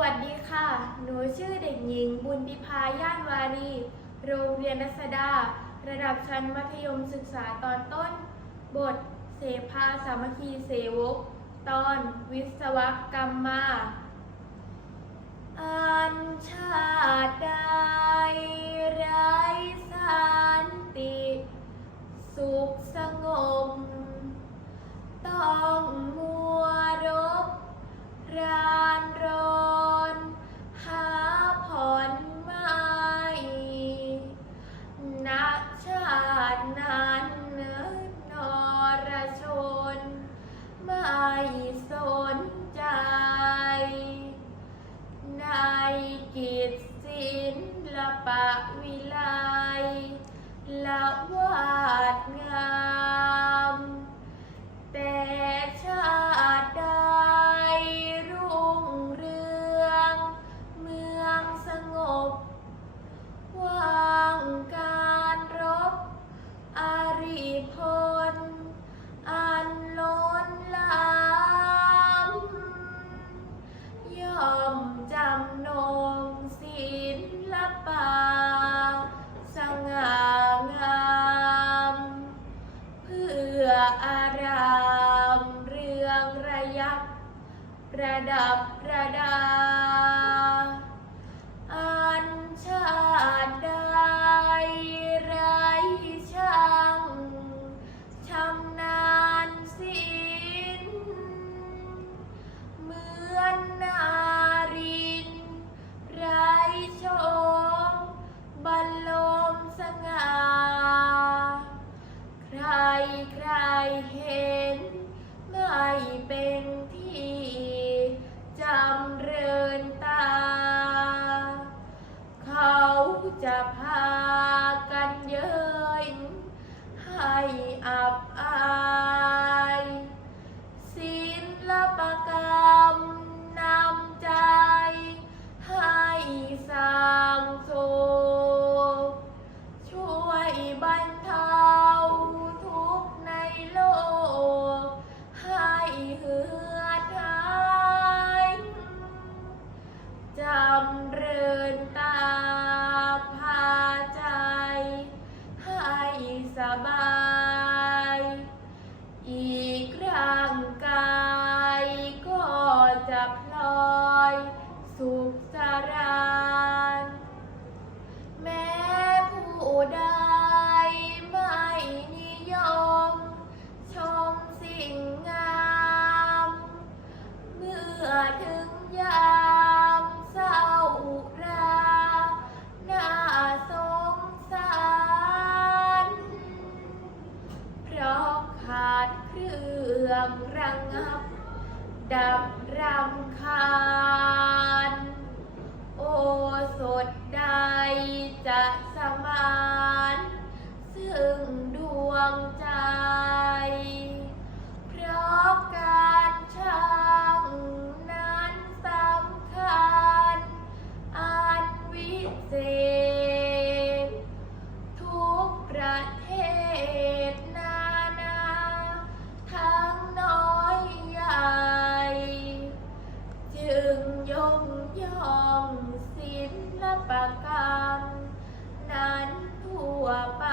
วัสดีค่ะ หนูชื่อเด็กหญิง บุญพิพาย่านวารีโรงเรียนรัศดา ระดับชั้นมัธยมศึกษาตอนต้น บท เสภาสามัคคีเสวก ตอน วิศวกรรมมา อันชาดา ดับประดา อันชาติใดไรช่างชำนาญศิลป์เหมือนนาริน ไรชมบรรลมสง่า ใครใครเห็น ไม่เป็นที่จำเริญตา เขาจะพา รำคาญ โอสดใดจะสมาน ยงยองศิลปกรรม นั้นทั่วไป